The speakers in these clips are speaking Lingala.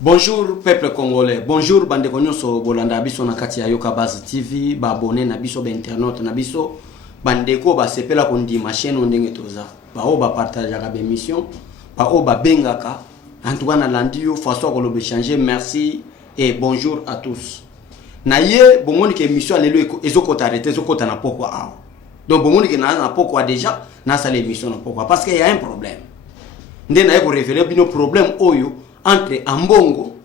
Bonjour peuple congolais, bonjour bande konyoso bolanda biso na kati ya Yoka Base TV, ba abonné na biso ba internaute na biso, bandeko ba sepela kondi ma chaîne ndenge toza. Ba o ba partager ka ba émission, ba o ba bengaka. En tout cas na landi yo façon ko lo changer. Merci et bonjour à tous. Na ye bomoni ke émission alelo ezokota arrêter ezokota na pokwa a. Donc bomoni ke na pokwa déjà na sa l'émission na pokwa parce qu'il y a un problème. Nde na ko révéler bino problème oyo entre Ambongo,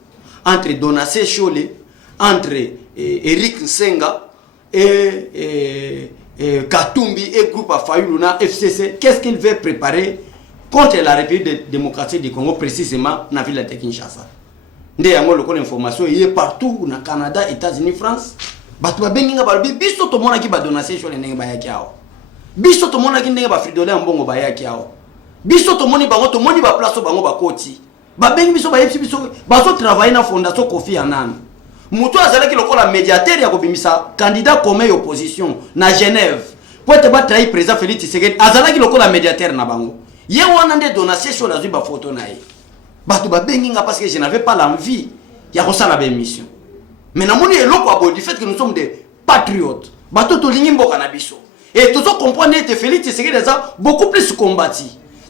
entre Donacé Chole, entre Eric Nsenga et Katumbi et groupe Fayuluna FCC. Qu'est-ce qu'il veut préparer contre la République démocratique du Congo, précisément dans la ville de Kinshasa? Nde yango lokolo information il est partout na Canada, États-Unis, France. Batu ba benginga ba biso to mona ki ba Donacé Chole ndenge ba yaki awo. Biso to mona ki ndenge ba Fridolé Ambongo ba yaki awo. Biso to moni bango to moni ba place bango ba koti. Babengi biso ba yepsi biso bazo travailler na fondation Kofi Annan. Mutu azalaki lokola médiateur ya kobimisa candidat commun opposition na Genève. Pour te battre trahi président Félix Tshisekedi azalaki lokola médiateur na bango. Ye wana nde Donacé sur la ba photo na ye. Batu babengi nga parce que je n'avais pas l'envie ya kosala ba émission. Mais na moni eloko abo du fait que nous sommes des patriotes. Batu to lingi mboka na biso. Et tout ça comprendre que Félix Tshisekedi a beaucoup plus combattu.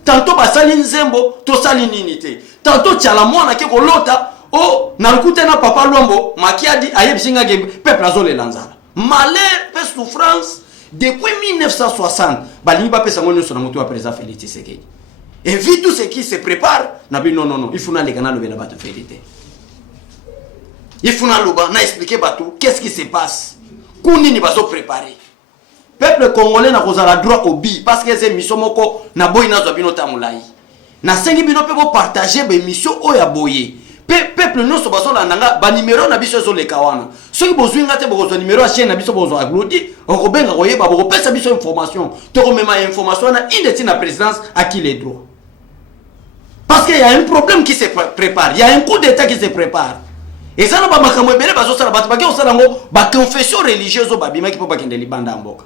Tantôt basali nzembo to sali ninité. Tantôt tiala mwana ke kolota o nalukuta na papa Luambo makiadi ayebsinga ke peuple azole lanzala. Malheur et souffrance depuis 1960 balingi ba pesa ngoni so na moto wa président Félix Tshisekedi. Et vu tout ce qui se prépare na bi non, il faut na le canal de la batte vérité. Il faut na loba na expliquer batou qu'est-ce qui se passe. Kuni ni bazo préparer. Peuple congolais n'a pas droit au bi parce que c'est mission moko na boy na zo bino tamulai. Na sengi bino pe ko partager be mission o ya boye. Peuple no so baso la nanga ba numéro na biso zo le kawana. So ki bozwinga te bozo numéro a chaîne na biso bozo aglodi, o benga koyeba bo pesa biso information. To ko mema information na indeti na présidence à qui les droits. Parce qu'il y a un problème qui se prépare, il y a un coup d'état qui se prépare. Et ça na ba makambo ebele bazo sala bat ba ke o sala ngo ba confession religieuse o ba bima ki po ba kende libanda mboka.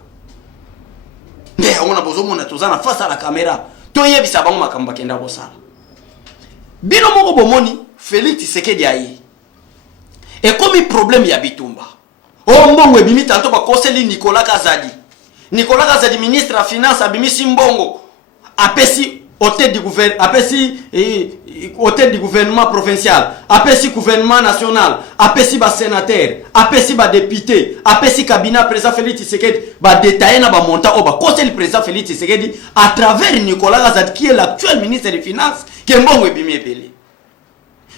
Nde on a besoin de tozana face à la caméra. Toye bisa bango makamba kenda kosala. Bino moko bomoni Félix Tshisekedi ayi. Et comme problème ya bitumba. O mbongo ebimi tanto ba koseli Nicolas Kazadi. Nicolas Kazadi ministre de finance abimisi mbongo. Apesi hôtel du gouvernement, apesi hôtel du gouvernement provincial, apesi gouvernement national, apesi ba sénateur, apesi ba député, apesi cabinet président Félix Tshisekedi, ba détailler na ba montant au ba conseil président Félix Tshisekedi à travers Nicolas Kazadi qui est l'actuel ministre des finances qui est mbongo ebimi ebele.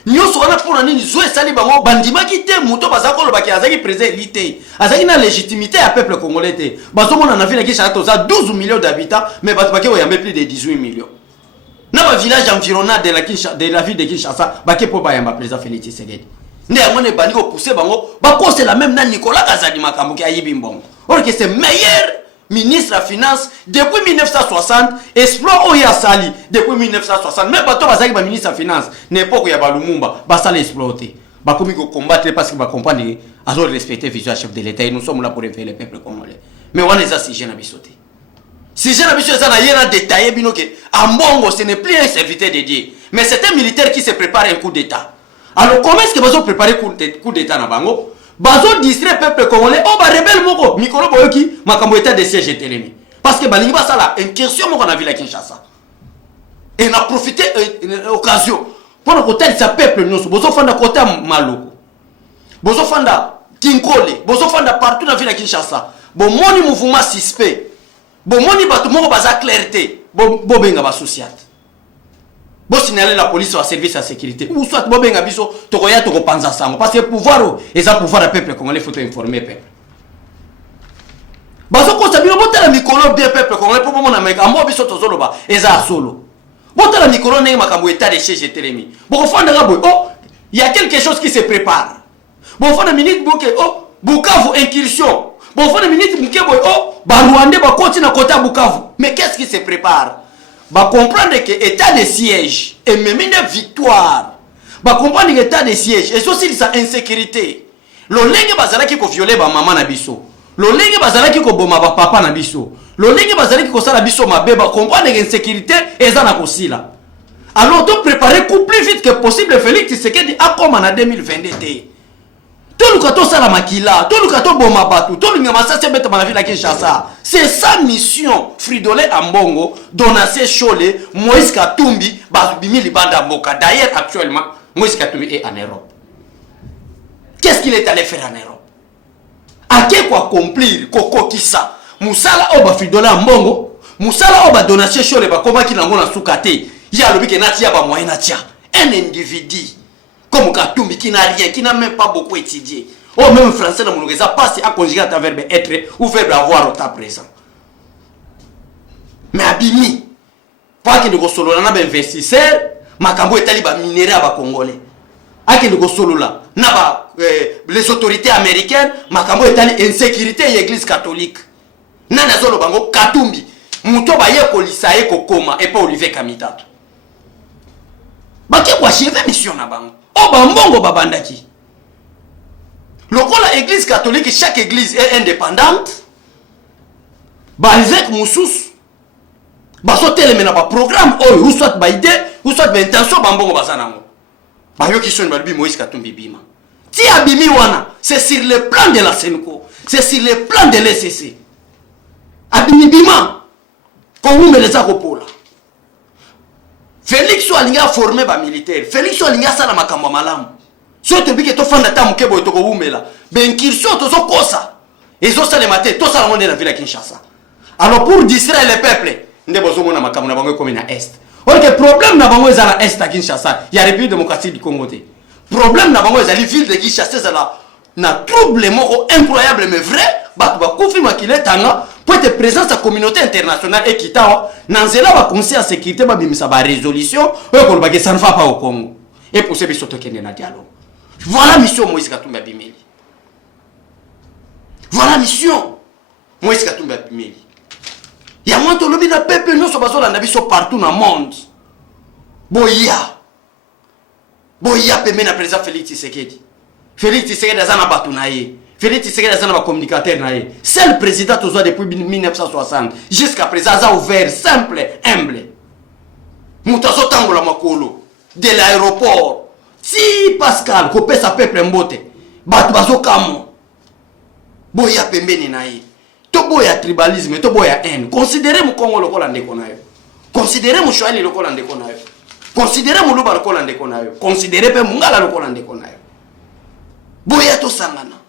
Nyoso wana pour nini zo esali bango bandima kite muto bazakolo baki azaki président élité azaki na légitimité à peuple congolais te bazomona na ville qui chata za 12 millions d'habitants mais bazaki oyambe plus de 18 millions. Na ba village environnant de la ville de Kinshasa ba ke po ba yamba président Félix Tshisekedi. Nde amone bandi ko pousser bango ba cause la même na Nicolas Kazadi makambo ki ayibi mbongo. Or que c'est meilleur ministre de finance depuis 1960 exploit oya sali depuis 1960 mais bato bazaki ba ministre de finance n'époque ya ba Lumumba ba sala exploiter. Ba komi ko combattre parce que ba comprendre azo respecter vision chef de l'état et nous sommes là pour révéler le peuple congolais. Mais on les a si jeune abisoté. Si j'ai l'habitude de détailler, Ambongo, ce n'est plus un serviteur de Dieu, mais c'est un militaire qui se prépare un coup d'état. Alors, comment est-ce que vous préparez un coup d'état na bango? Bazo distrait le peuple congolais, oh, bah, rebelle moko, Mikolo Boyoki, makambo état de siège et parce que balingi ba sala incursion moko na ville à Kinshasa. Et on a profité de l'occasion pour le côté de ce peuple, nous, bozo fanda côté Maloko, bozo fanda Kinkole, bozo fanda partout dans la ville à Kinshasa. Bon, mon mouvement suspect. Bon, moni batu moko baza clarté, bo benga ba sociat. Bo signaler la police ou service de sécurité. Ou soit bo benga biso to koya to ko panza sango parce que pouvoir et ça pouvoir du peuple congolais faut informer peuple. Bazo ko sabino botala mikolo bien peuple congolais pour mona meka ambo biso to zolo ba eza solo. Botala mikolo ne makambo état de siège telemi. Bo ko fanda ga boy oh, il y a quelque chose qui se prépare. Bon fanda minute boke oh, Bukavu incursion. Bon, faut des minutes, oh, Rwandais va continuer à côté Bukavu. Mais qu'est-ce qui se prépare? Va comprendre que l'état de siège et même une victoire. Va comprendre que l'état de siège et aussi sa insécurité. Le lingue bazala qui ko violer ba maman na biso. Le lingue bazala qui ko boma ba papa na biso. Le lingue bazala qui ko sala biso mabe ba comprendre que insécurité et ça na kosila. Alors, tu préparer plus vite que possible. Félix Tshisekedi a comme en 2022. C'est sa mission. Fridolin Ambongo, Donassé Chole, Moïse Katumbi, Bazubimi Libanda Moka. D'ailleurs, actuellement, Moïse Katumbi est en Europe. Qu'est-ce qu'il est allé faire en Europe? À quoi accomplir Koko Kissa Moussala Oba Fridolin Ambongo, Moussala Oba Donassé Chole, Bakoma qui n'a pas soukate. Il y a le bique natia ba moyen natia. Un individu comme Katumbi qui n'a rien, qui n'a même pas beaucoup étudié. Oh, même français dans mon langage, ça passe à conjuguer un verbe être ou verbe avoir au temps présent. Mais Abimi, pas que nous solo là, n'a investisseur, Makambo est allé ba minérer à ba Congolais. A que nous solo là, n'a ba les autorités américaines, Makambo est allé insécurité et église catholique. Nana solo bango Katumbi, muto ba ye kolisa ye kokoma et pas Olivier Kamitato. Baki kwa cheve mission na bango. O bambongo babandaki. Lokola église catholique, chaque église est indépendante. Ba évêque Moussous. Ba so telemena ba programme ou soit ba idée ou soit ba intention bambongo bazanango. Ba yo qui sont ba Moïse Katumbi bima. Ti abimi wana, c'est sur le plan de la Senko, c'est sur le plan de l'ECC. Abimi bima. Ko umeleza ko pola. Félix Soalinga a formé ba militaire. Félix Soalinga sala makambo malamu. So te bike to fanda ta mukebo to ko umela. Ben kirso to so kosa. Et so sale maté to sala monde la ville à Kinshasa. Alors pour distraire les peuples, ndé bozo mona makambo na bango comme na est. Or que problème na bango za na est à Kinshasa, il y a République démocratique du Congo. Problème na bango za li ville de Kinshasa za na trouble moko incroyable mais vrai, ba to ba confirma qu'il est tanga. Pour être présent sa communauté internationale et qui t'a nanzela va conseil à sécurité ba bimisa ba résolution que ça ne va pas au Congo et pour ce biso to kende na dialogue. Voilà mission Moïse Katumbi Bimeli. Voilà mission Moïse Katumbi Bimeli. Ya moi to lobi na peuple non so bazo la biso partout dans le monde. Boya peme na président Félix Tshisekedi. Félix Tshisekedi azana batu na ye. Félix Tshisekedi azana ba communicateur na ye. Seul président tozo depuis 1960 jusqu'à présent a ouvert simple, humble. Mutazo tangola makolo de l'aéroport. Si Pascal ko pesa peuple mbote, batu bazo kamo. Boya pembeni na ye. To boya tribalisme, to boya haine. Considérez mon Congo lokola ndeko na yo. Considérez mon Chouali lokola ndeko na yo. Considérez mon Luba lokola ndeko na yo. Considérez pe Mungala lokola ndeko na yo. Boya to sangana.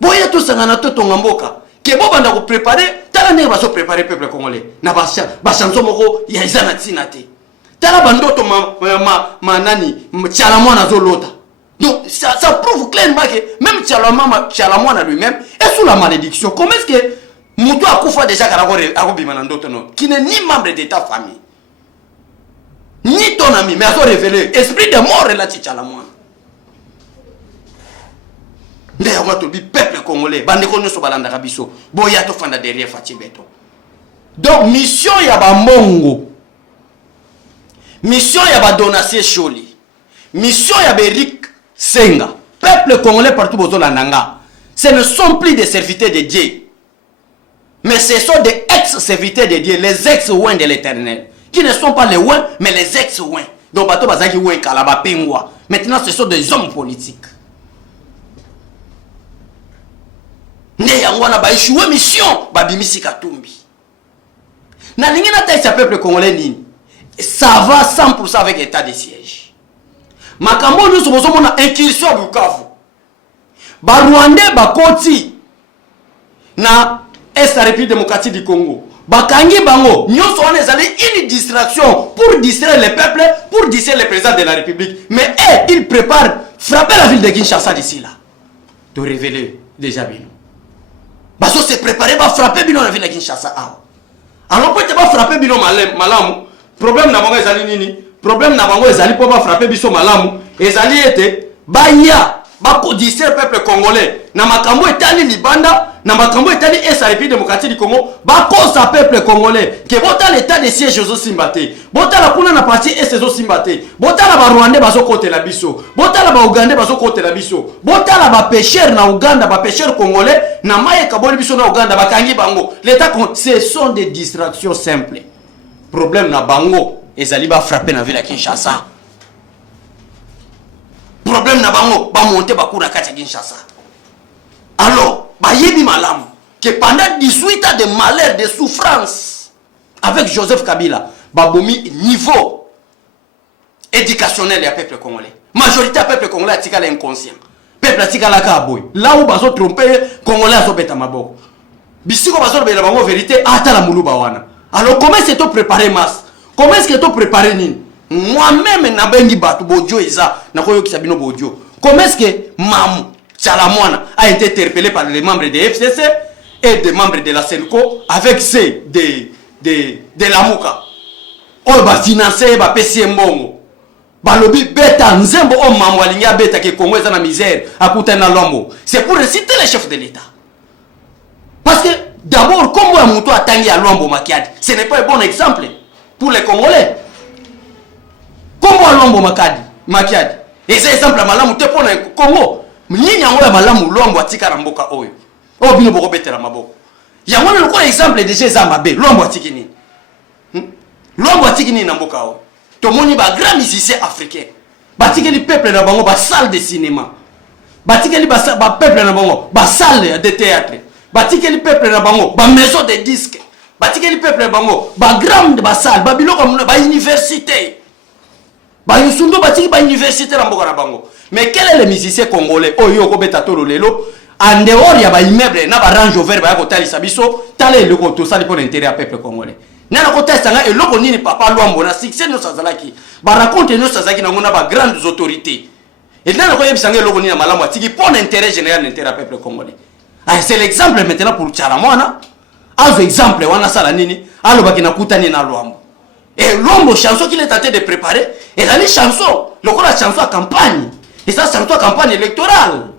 Boya to sangana to tonga mboka. Ke bo banda ko préparer, tala ne ba so préparer peuple congolais. Na ba chanson moko ya izana tsina te. Tala bandoto ma nani, Tchalamouana zolota. Donc ça prouve clairement que même Tchalamouana lui-même est sous la malédiction. Comment est-ce que Moutou Akoufa déjà qui n'est ni membre d'état famille, ni ton ami, mais a révélé esprit de mort et la Tchalamouana. D'ailleurs, moi, tout le peuple congolais, bandeko nyoso balanda kabiso, boya to fanda derrière Fatibeto. Donc mission ya bamongo. Mission Yaba Donassé Choli. Mission Yaba Eric Senga. Peuple congolais partout au Nanga. Ce ne sont plus des serviteurs de Dieu. Mais ce sont des ex-serviteurs de Dieu. Les ex-ouins de l'éternel. Qui ne sont pas les ouins, mais les ex-ouins. Donc, bateau bazaki ouin kalaba pengwa. Maintenant, ce sont des hommes politiques. Ne yangwana ba échoué mission. Babimisi Katumbi. Na lingina taïsa peuple congolais nini. Ça va 100% avec l'état de siège. Makambo nous sommes en incursion à Bukavu. Ba Rwandais bakoti na Est la République démocratique du Congo. Bakangi bango, nyonso on est allé une distraction pour distraire les peuples, pour distraire le président de la République. Mais ils préparent frapper la ville de Kinshasa d'ici là. De révéler déjà bien. Baso se préparer va frapper bien la ville de Kinshasa. Alors peut-être pas frapper bien malamu. Problème na bango ezali nini? Problème na bango ezali po ba frapper biso malamu. Ezali ete baya ba codiser peuple congolais. Na makambo etali libanda, na makambo etali esa République démocratique du Congo, ba kosa peuple congolais. Que bota l'état de siège zo simbate. Bota la kuna na parti ese zo simbate. Bota la ba Rwandais bazo kote la biso. Bota la ba Ougandais bazo kote la biso. Bota la ba pêcheur na Ouganda, ba pêcheur congolais na maye kaboli biso na Ouganda bakangi bango. L'état ce sont des distractions simples. Problème na bango ezali ba frapper na ville ya Kinshasa. Problème na bango ba monter ba cour na kati ya Kinshasa. Alors, ba yebi malamu que pendant 18 ans de malheur, de souffrance avec Joseph Kabila, ba bomi niveau éducationnel ya peuple congolais. Majorité du peuple congolais atika l'inconscient. Peuple atika la kaboy. Là où bazo tromper congolais azo beta maboko. Bisiko bazo beta bango vérité ata la muluba wana. Alors comment est-ce que tu préparer masse? Comment est-ce que tu préparer nini? Moi-même na bengi batu bodio eza na koyo kisabino bodio. Comment est-ce que Mamou Tchalamwana a été interpellé par les membres de FCC et des membres de la Senko avec ceux de la Mouka? On va financer ba pesi mbongo. Balobi beta nzembo o mambo alinga beta ke Congo eza na misère akuta na lombo. C'est pour inciter les chefs de l'État. Parce que d'abord comme ya muto atangi ya lombo makiadi, ce n'est pas un bon exemple pour les Congolais. Comme ya lombo makiadi. Et c'est exemple malamu te pour le Congo. Nyinyi yango ya malamu lombo atika na mboka oyo. O bino boko betela maboko. Yango na ko exemple de chez Zamabe, lombo atiki ni. Lombo atiki ni na mboka oyo. Tomoni ba grand musicien africain. Batiki li peuple na bango ba salle de cinéma. Batiki li ba peuple na bango ba salle de théâtre. Batiki li peuple na bango ba maison de disques. Batiki li peuple na bango ba grande ba salle, ba biloko ba université. Ba yusundo batiki ba université na mboka na bango. Mais quel est le musicien congolais oyo ko beta tolo lelo en dehors ya ba immeuble na ba range over ba ya ko talisa biso, tale le ko to sali pour l'intérêt à peuple congolais. Nana ko testanga eloko nini papa Luambo na succès no sazalaki. Ba raconte no sazaki na ngona ba grandes autorités. Et nana ko yebisanga eloko nini na malamu atiki pour l'intérêt général l'intérêt à peuple congolais. Ah c'est l'exemple maintenant pour Tchalamwana. Azo exemple wana sala nini alobaki na kutani na Luambo. Et Luambo chanson qu'il est tenté de préparer, et la chanson, le la chanson à campagne. Et ça chanson à campagne électorale.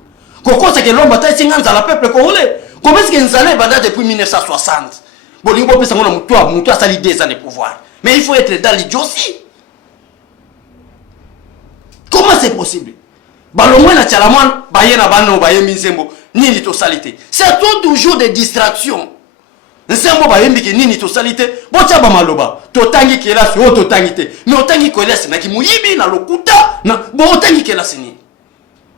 Koko c'est que Luambo ta singa nzala peuple congolais. Comment est-ce que nzala banda depuis 1960? Bon, il faut que ça sali 2 ans de pouvoir. Mais il faut être dans l'idiotie. Comment c'est possible? Balomwe na Tchalamwana, baye na bano baye minzembo, nini to salité. C'est toujours des distractions. Nzembo baye mbiki nini to salité. Bocha ba maloba, totangi kelasi o totangi te. Mais otangi kelasi na kimuyibi na lokuta na bo otangi kelasi ni.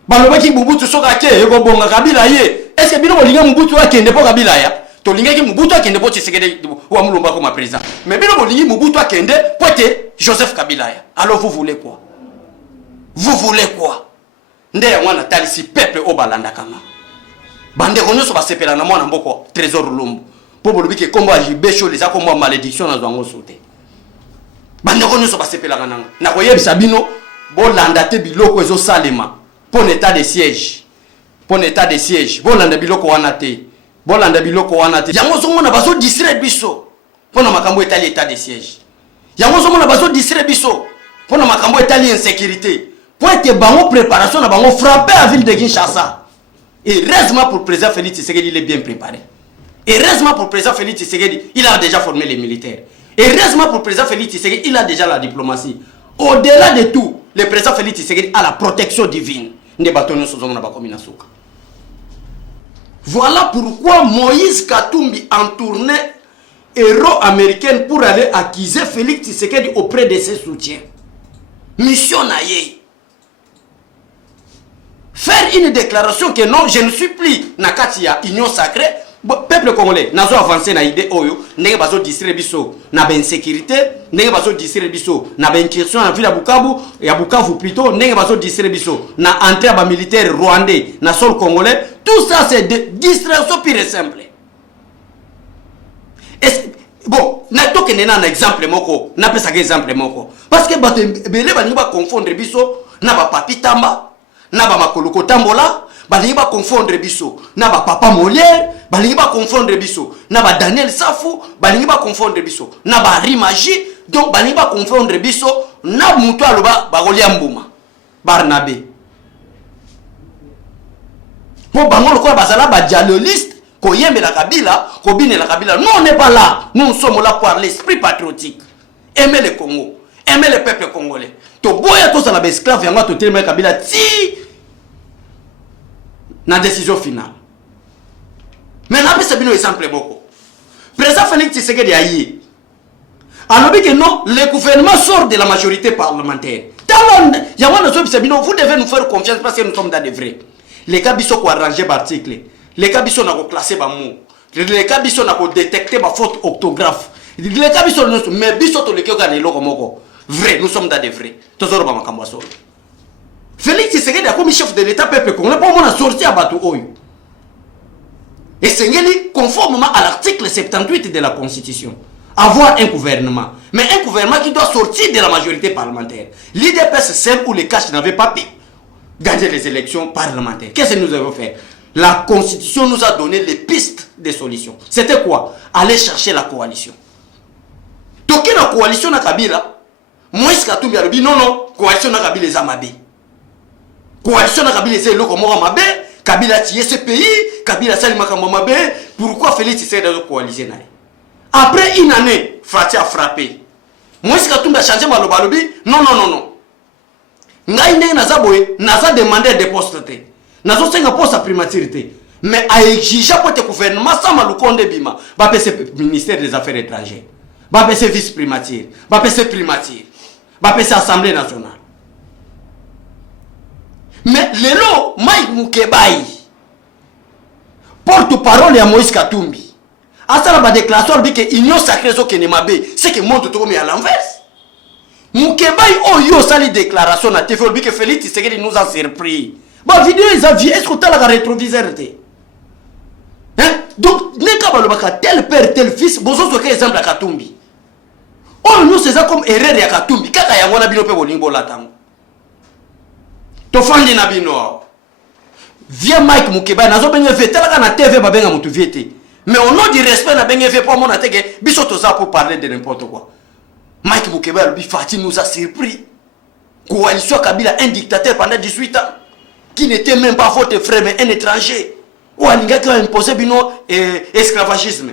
Baloba ki Mobutu soka ke ego bonga Kabila ye. Est-ce que bino bolinga Mobutu akende po Kabila ya? Tolinga ki Mobutu akende po Tshisekedi wa mulomba comme président. Mais bino bolingi Mobutu akende po te Joseph Kabila ya. Alors vous voulez quoi? Vous voulez quoi? Nde ya mwana talisi peuple o balanda kama. Bande konyoso basepela na mwana mboko trésor lumbu. Po bolobi ke kombo ajibecho les akombo malédiction na zwango sote. Bande konyoso basepela kananga. Na koyebisa bino bolanda te biloko ezo salema pour l'état de siège. Pour l'état de siège. Bolanda biloko wana te. Bolanda biloko wana te. Yango zomona bazo distraire biso. Pona makambo etali état de siège. Yango zomona bazo distraire biso. Pona makambo etali insécurité. Pour être bango préparation na bango frapper la ville de Kinshasa. Et heureusement pour le président Félix Tshisekedi, il est bien préparé. Et heureusement pour le président Félix Tshisekedi, il a déjà formé les militaires. Et heureusement pour le président Félix Tshisekedi, il a déjà la diplomatie. Au-delà de tout, le président Félix Tshisekedi a la protection divine. Voilà pourquoi Moïse Katumbi en tournée héros américaine pour aller accuser Félix Tshisekedi auprès de ses soutiens. Mission naïe. Faire une déclaration que non, je ne suis plus Nakatia, Union sacrée, peuple congolais, nazo avancé na idée oyo, ndenge bazo distraire biso na ben sécurité, ndenge bazo distraire biso na ben incursion en ville ya Bukavu plutôt, ndenge bazo distraire biso na entrée ba militaire rwandais na sol congolais, tout ça c'est de distraction pure et simple. Bon, na toke nena na exemple moko, na pesa ka exemple moko. Parce que bato belé ba niba confondre biso na ba papi tamba, na ba makoloko tambola, balingi ba confondre biso na ba papa Molière, balingi ba confondre biso na ba Daniel Safu, balingi ba confondre biso na ba Rimaji, donc balingi ba confondre biso na mutu aloba ba Rolia Mbuma Barnabé. Pour bango lokola bazala ba dialogiste ko yembe la Kabila, ko bine la Kabila. Non, on n'est pas là. Nous sommes là pour l'esprit patriotique. Aimer le Congo, aimer le peuple congolais. To boya to sala ba esclave yanga to telema Kabila ti na décision finale. Mais n'a pas sabino exemple beaucoup. Président Félix Tshisekedi ayi. Alors que non, le gouvernement sort de la majorité parlementaire. Vous devez nous faire confiance parce que nous sommes dans des vrais. Les cas qui sont arrangés par article, les cas qui sont classés par mot, les cas qui sont détectés par faute orthographe, les cas qui sont mais qui sont les cas vrai, nous sommes dans des vrais. Félix Tshisekedi a comme chef de l'État peuple congolais pour moi sorti à Batou Oyo. Et c'est conformément à l'article 78 de la Constitution. Avoir un gouvernement. Mais un gouvernement qui doit sortir de la majorité parlementaire. L'IDPS seul où les caches n'avaient pas pu gagner les élections parlementaires. Qu'est-ce que nous avons fait? La Constitution nous a donné les pistes de solutions. C'était quoi? Aller chercher la coalition. Donc la coalition na Kabila, Moïse Katumbi a dit non, coalition na Kabila les Amabé. Coalition na Kabila les Eloko Amabé, Kabila tié ce pays, Kabila Salimaka Amabé, pourquoi Félix Tshisekedi a coalisé naï? Après une année, Fati a frappé. Moïse Katumbi a changé ma lobalobi. Non. Ngaïne Nazaboé, Naza demandé de postes. Nazo senga poste à primaturité. Mais a exigé pour le gouvernement, ça m'a le compte de Bima. Va passer ministère des Affaires étrangères. Va passer vice-primature. Va passer primature. Va passer Assemblée nationale. Mais le lot, Mike Mukebai, porte-parole à Moïse Katumbi. Asa la déclaration que l'union sacrée so kenemabé, c'est que monde tout mais à l'inverse. Mukebai oyo sali déclaration na TV que Félix Tshisekedi nous a surpris. Ba vidéo ils a vu est-ce que tu as la rétroviseur hein? Donc neka balobaka tel père tel fils bozo so que exemple à Katumbi. On nous c'est ça comme erreur ya Katumbi kaka yango na bino pe bolingo latango. To fandi na bino. Viens Mike Mukebai nazo benye fait tel na TV ba benga mutu viete. Mais au nom du respect, n'a bien fait pour mon attaque, Bissotosa pour parler de n'importe quoi. Mike Mukebai, Bifati nous a surpris. Coalition Kabila, un dictateur pendant 18 ans, qui n'était même pas votre frère, mais un étranger. Ou un gars qui a imposé esclavagisme.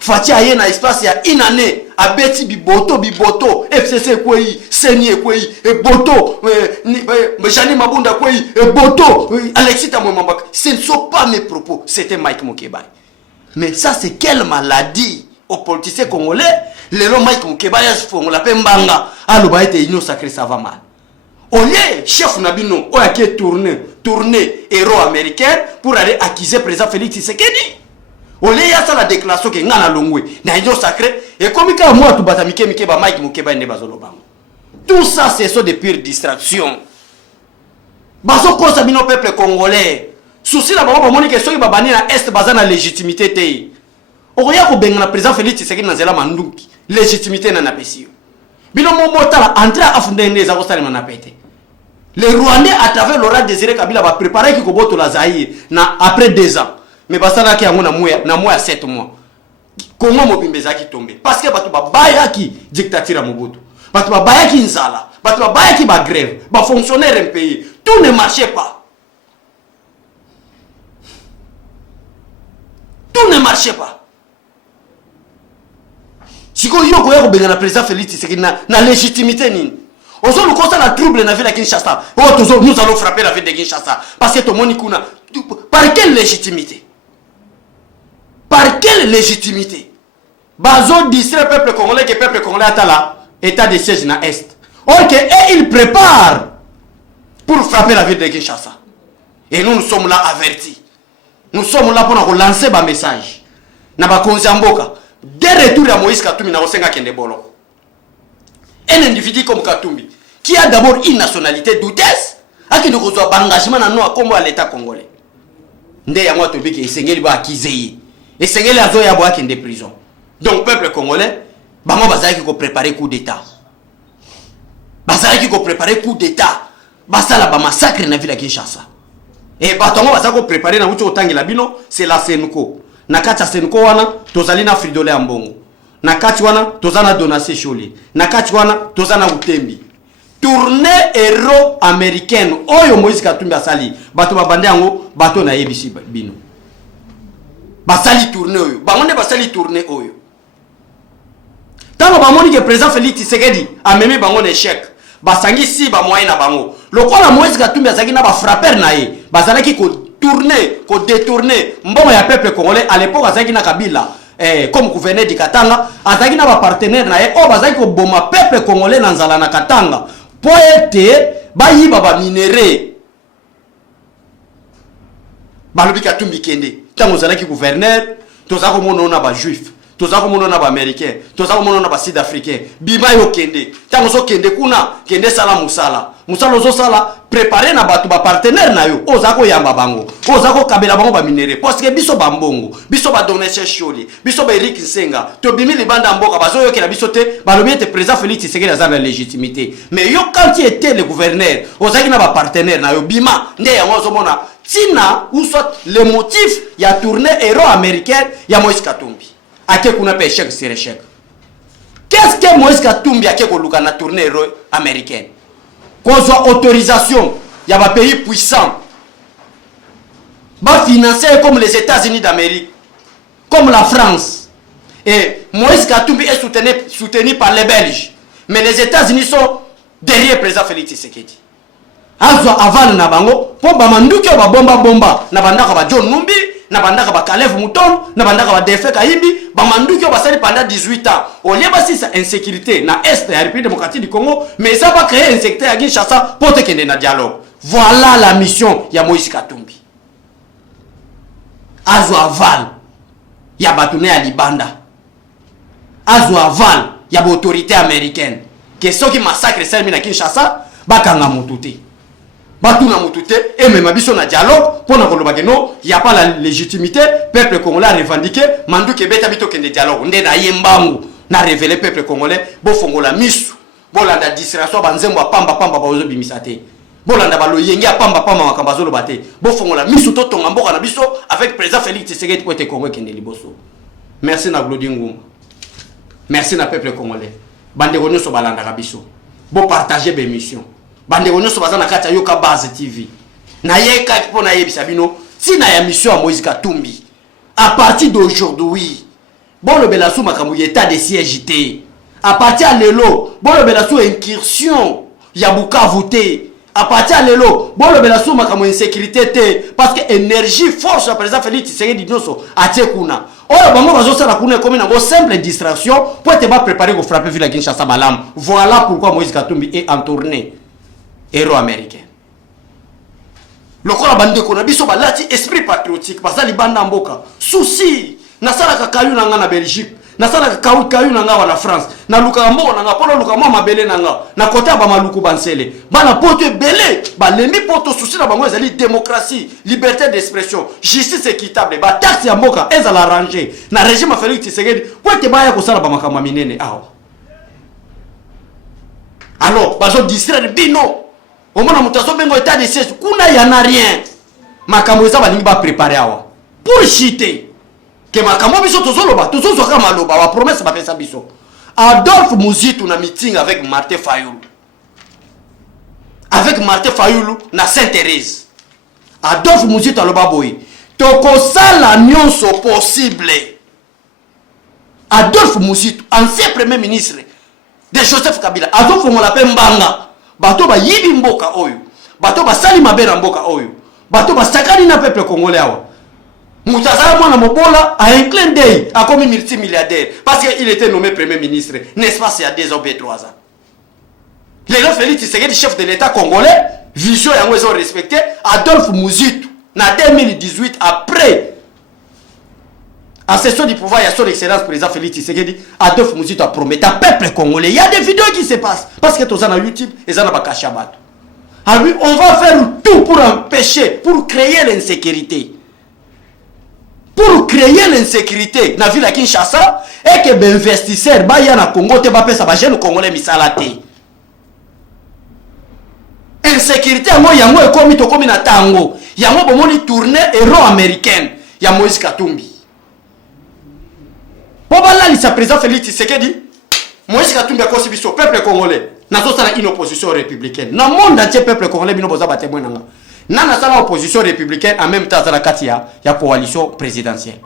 Fati a eu un espace il y a une année, à Betty Biboto, FCC Kwei, Seigneur Kwei, et Boto, Jani Mabunda Kwei, et Boto, Alexis Tamomambak. Ce ne sont pas mes propos, c'était Mike Mukebai. Mais ça, c'est quelle maladie aux politiciens congolais? Les lois Mike Mukebai, on l'appelle Mbanga. Alors, bah, union sacrée, ça va mal. Au lieu, chef Nabino, on a tourné héros américain pour aller accuser le président Félix Tshisekedi. Au lieu, il y a ça la déclaration que Ngana Longwe, dans l'union sacrée, et comme il y a moi, tout bata Mike Mukebai ne bazoloba. Tout ça, ce sont des pires distractions. Bazo cause à bino peuple congolais. Souci la baba moni question ba bani na est bazana légitimité té. Oya ko benga na président Félix Tshisekedi na zela manduki. Légitimité na napesi. Bino mo motala entrer afundé ndeza ko sali na pété. Les Rwandais à travers Laurent Désiré Kabila va préparer ki ko boto la Zaïre na après 2 ans. Mais basala ki yango na moya 7 mois. Congo mobimbeza ki tomber parce que batu ba baya ki dictature Mobutu. Batu ba baya ki nzala, batu ba baya ki ba grève, ba fonctionnaire un pays. Tout ne marchait pas. Tout ne marchait pas. Si vous avez le président Félix Tshisekedi na légitimité ni. Aujourd'hui nous constate la trouble na ville de Kinshasa. Nous allons frapper la ville de Kinshasa parce que tout le monde kuna. Par quelle légitimité? Par quelle légitimité? Bazo distrait peuple congolais que peuple congolais a là état de siège na est. OK, et il prépare pour frapper la ville de Kinshasa. Et nous sommes là avertis. Nous sommes là pour lancer un message. Dès retour à Moïse Katumbi, un individu comme Katumbi, qui a d'abord une nationalité douteuse, qui nous reçoit un engagement comme à l'État congolais. Ndé ya mwa tobi ki esengeli ba akizeye. Esengeli azo ya boa kende prison. Donc peuple congolais, bango bazaki ko préparer coup d'état. Bazaki ko préparer coup d'état. Basala ba massacre na ville ya Kinshasa. Et batongo bazako préparer na wuti otangi la bino, c'est la Senko. Na kati ya Senko wana tozali na Fridolin Ambongo. Na kati wana tozana Donatien Choli. Na kati wana tozana Utembi. Tournée héros américaine oyo Moïse Katumbi asali. Bato babande yango bato na yebisi bino. Basali tournée oyo. Bangonde basali tournée oyo. Tango bamoni ke président Félix Tshisekedi a memé bango échec. Basangi si ba moyen na bango. Lokola Moïse Katumbi azaki na ba frapper na ye. Bazalaki ko tourner, ko détourner mbongo ya peuple congolais à l'époque azaki na Kabila. comme gouverneur du Katanga azaki na ba partenaire na ye o bazaki ko boma peuple congolais na nzala na Katanga po ete ba yiba ba minéraux balobi Katumbi kende tango zalaki gouverneur tozako monona ba juif tozako monona ba américain tozako monona ba sud africain bima yo kende tango zo kende kuna kende sala musala zo sala préparer na batu ba partenaire na yo ozako yamba bango ozako kabela bango ba minéraux parce que biso ba mbongo biso ba donner Choli biso ba Eric Nsenga to bimi libanda mboka bazo yo kela biso te balobi te président Félix Tshisekedi azana légitimité mais yo quand tu étais le gouverneur ozaki na ba partenaire na yo bima nde yango zo mona tina ou soit le motif ya tournée héros américain ya Moïse Katumbi ake kuna pe échec sur échec. Qu'est-ce que Moïse Katumbi ake ko luka na tournée héros américaine qu'on soit autorisation ya ba pays puissants ba financer comme les États-Unis d'Amérique comme la France et Moïse Katumbi est soutenu par les Belges mais les États-Unis sont derrière le président Félix Tshisekedi. Azo aval na bango po ba manduki ba bomba na bandaka ba John Numbi na bandaka ba Kalev Mouton na bandaka ba Defe Kayimbi ba manduki ba sali pendant 18 ans au lieu ba sisa insécurité na est ya République démocratique du Congo mais ça va créer insécurité à Kinshasa pour te kende na dialogue. Voilà la mission ya Moïse Katumbi. Azo aval ya batune ya Libanda azo aval ya ba autorité américaine que ceux qui massacrent Selmi na Kinshasa bakanga mutute batuna mutute et même biso na dialogue pour na koloba que non il y a pas la légitimité peuple congolais a revendiqué mandu ke beta bito kende dialogue nde na yembangu na révéler peuple congolais bo fongola misu bolanda distraction banzembo pamba bazo bimisate bolanda balo yenge pamba makamba zo lobate bo fongola misu to tonga mboka na biso avec président Félix Tshisekedi pour te Congo kende liboso. Merci na Glodie Nguma, merci na peuple congolais bande gonyo so balanda ka biso bo partager be mission bande gonyo so bazana kati Yoka Base TV na yeka po na yebisa bino tina ya mission ya Moïse Katumbi à partir d'aujourd'hui bon le belasu makambo état de siège té à partir à lelo bon le belasu incursion ya Bukavu té à partir à lelo bon le belasu makambo insécurité té parce que énergie force à président Félix Tshisekedi Dinoso atekuna oh bango bazo sala kuna comme na bo simple distraction pour te ba préparer ko frapper ville à Kinshasa Malam. Voilà pourquoi Moïse Katumbi est en tournée héros américain. Lokola bande ko na biso balati esprit patriotique bazali banda mboka souci na sala ka kayu na nga na Belgique na sala ka kayu na nga na France na luka mbo na nga polo luka mabele na nga na kota ba maluku bansele bana poto belé ba lembi poto souci na bango ezali démocratie liberté d'expression justice équitable ba taxe ya mboka ezala arranger na régime Félix Tshisekedi po te baya ko sala ba makama minene awa alors bazo distraire bino au moins mutazo bengo état de siège kuna ya na rien makambo eza balingi ba préparer awa pour chiter que makambo biso tozoloba tozozoka maloba wa promesse ba pesa biso. Adolphe Muzitu na meeting avec Martin Fayulu na Sainte-Thérèse Adolphe Muzitu aloba boy tokosala nyonso possible. Adolphe Muzitu ancien premier ministre de Joseph Kabila Adolphe ngola pe mbanga bato ba yibi mboka oyo bato ba sali mabera mboka oyo bato ba sakani na peuple congolais awa Moutazala mwana mobola a un clin d'œil a comme multimilliardaire parce qu'il était nommé premier ministre n'est-ce pas c'est à 2 ans ou 3 ans. Les gens Félix Tshisekedi chef de l'état congolais vision yango ils ont respecté Adolphe Muzitu na 2018 après en session du pouvoir il y a son excellence président Félix Tshisekedi Adolphe Muzitu a promis à peuple congolais il y a des vidéos qui se passent parce que tous en YouTube et ça n'a pas caché abat. Alors on va faire tout pour empêcher pour créer l'insécurité. Pour créer l'insécurité dans la ville de Kinshasa et que les investisseurs baya na Congo te ba pesa ba jeune congolais misala te. Insécurité yango ekomi to komi na tango yango bomoni tournée héros américaine ya Moïse Katumbi. Po bala li sa président Félix Tshisekedi Moïse Katumbi akosi biso peuple congolais nazo sala une opposition républicaine. Na monde entier peuple congolais bino boza ba témoin nanga. Nana sala opposition républicaine en même temps dans la katia ya coalition présidentielle.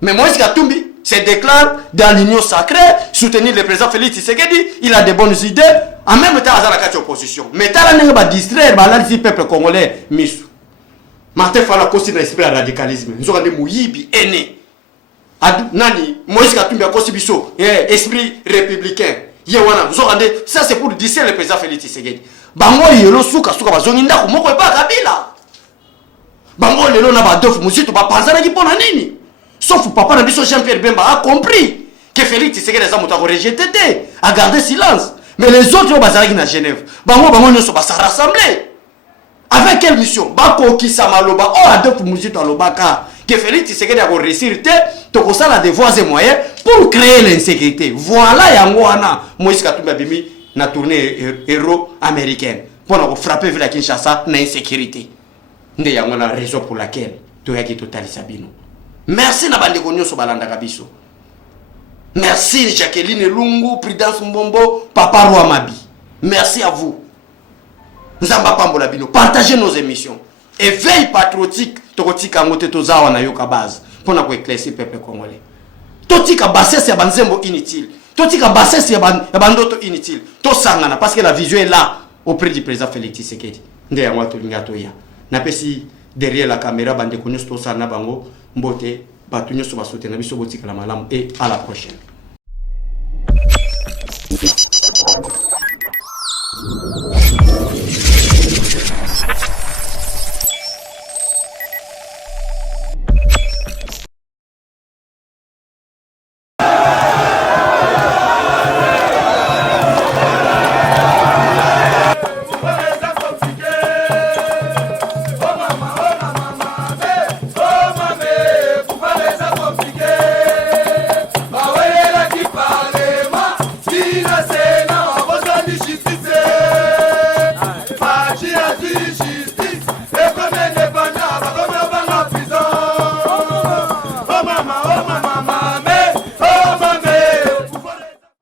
Mais Moïse Katumbi se déclare dans l'union sacrée, soutenir le président Félix Tshisekedi, il a de bonnes idées, en même temps dans la katia opposition. Mais t'as la ba distraire ba la peuple congolais misu. Martin Fala kosi na esprit radicalisme. Nzoka de muyibi ene. nani Moïse Katumbi akosi biso esprit républicain yewana nzokande ça c'est pour dire le président Félix Tshisekedi bango yelo suka bazongi ndako moko epa Kabila bango lelo na badofu muzitu bapanzana ki pona nini sauf papa na biso Jean-Pierre Bemba a compris que Félix Tshisekedi a muta ko rejeté a gardé silence mais les autres bazalaki na Genève bango nyonso ba rassembler avec quelle mission bakokisa maloba adofu muzitu alobaka que Félix Tshisekedi a réussir to ça la devoirs et moyens pour créer l'insécurité. Voilà yangwana Moïse Katumbi bimi na tournée héros américaine pour frapper vers la Kinshasa na insécurité. Nde yangwana raison pour laquelle to yaki totalisa bino. Merci na bande konyo so balanda kabiso. Merci Jacqueline Lungu, Prudence Mbombo, Papa Roi Mabi. Merci à vous. Nzamba pambola bino, partagez nos émissions. Éveil patriotique tokotika ngote tozawa na yoka base pona ko éclaircir peuple congolais. Totika bassesse ya banzembo inutile. Totika bassesse ya bandoto inutile. To sangana parce que la vision est là auprès du président Félix Tshisekedi. Nde ya ngwato lingato ya. Na pesi derrière la caméra bande konyo to sana bango mbote batu nyoso basote na biso botika la malamu et à la prochaine.